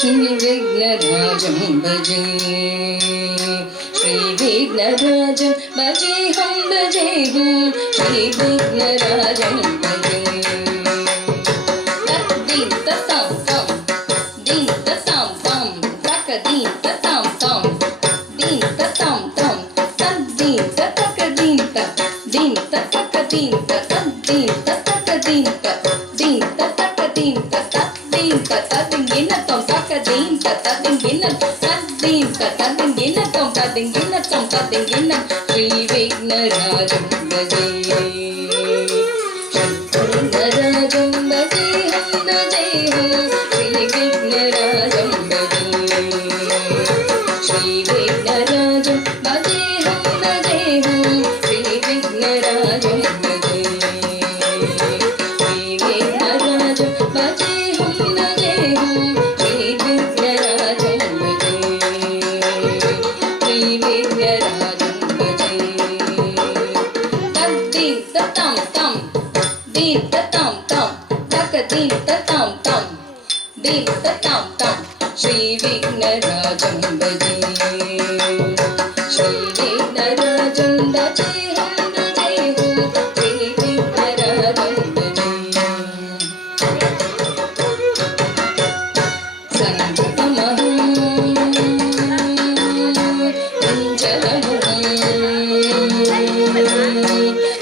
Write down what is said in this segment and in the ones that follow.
श्रीविघ्नराजं भजे श्रीविघ्नराजं भजेऽहं भजेऽहं श्रीविघ्नराजं भजे दीं ततां तं दीं ततां तं तक दीं ततां तं दीं ततां तं तद्दीं ततक दीं तक दीं ततक दीं तक दीं ततक दीं तक दीं ततक दीं तक दीं ततक दीं तं तक दीं ततक दीं तद्दीं ततक दीं तं तद्दीं तं तद्दीं श्रीविघ्नराजं भजे श्रीविघ्नराजं भजेऽहं भजेऽहं श्रीविघ्नराजं भजे श्रीविघ्नराजं भजेऽहं भजेऽहं श्रीविघ्नराजं भजे श्रीविघ्नराजं भजेऽहं भजेऽहं श्रीविघ्नराजं भजे श्रीविघ्नराजं भजे तद्दीं ततां तं दीं ततां तं तक दीं ततां तं दीं ततां तं श्रीविघ्नराजं भजे श्रीविघ्नराजं भजेऽहं भजेऽहं श्रीविघ्नराजं भजे सङ्गीतमहं कुञ्जरमुहं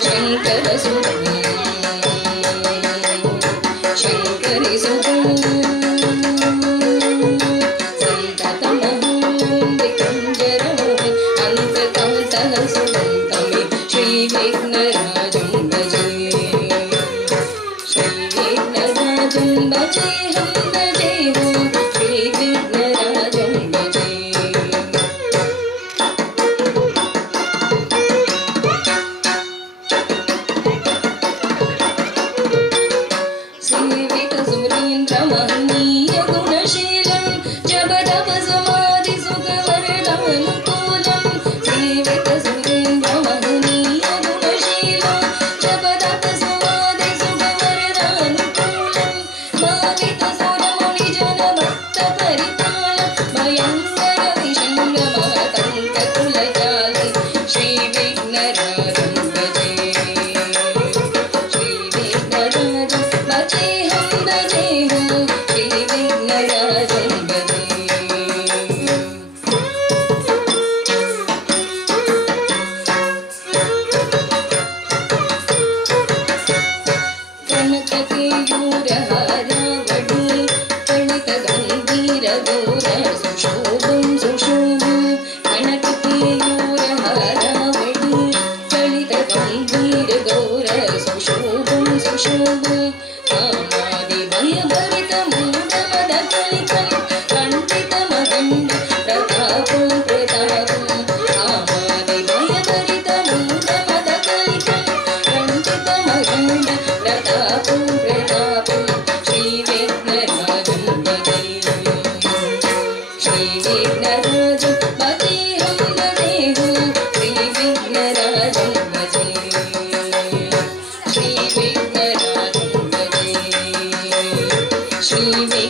शङ्करसुतं शङ्करिसुतं श्रीविघ्नराजं भजे श्रीविघ्नराजं भजेऽहं भजेऽहं श्रीविघ्नराजं भजे श्रीविकसुरेन्द्रमहनीय गुणशीलं जपतपसमाधिसुखवरदानुकूलं श्रीविकसुरेन्द्रमहनीय गुणशीलं जपतपसमाधिसुखवरदानुकूलं भावितसुरमुनिजनभक्तपरिपालं भयङ्करविषङ्गमहतङ्ककुलजाले श्रीविघ्नराजं भजे श्रीविघ्नराजं भजेऽहं भजेऽहं श्रीविघ्नराजं भजे कनककेयूरहारावळि कणितगम्भीरगौर सुशोभं सुशोभं कनककेयूरहारावळि कणितगम्भीरगौर सुशोभं सुशोभं कामादिभयभरितमूढमदकलितं कण्डितमदण्ड प्रतापं प्रतापं कामादिभयभरितमूढमदकलितं कण्डितमदण्ड प्रतापं प्रतापं श्रीविघ्नराजं भजे श्रीविघ्नराजं भजेऽहं भजेऽहं श्रीविघ्नराजं भजे श्रीविघ्नराजं भजे श्रीविघ्नराजं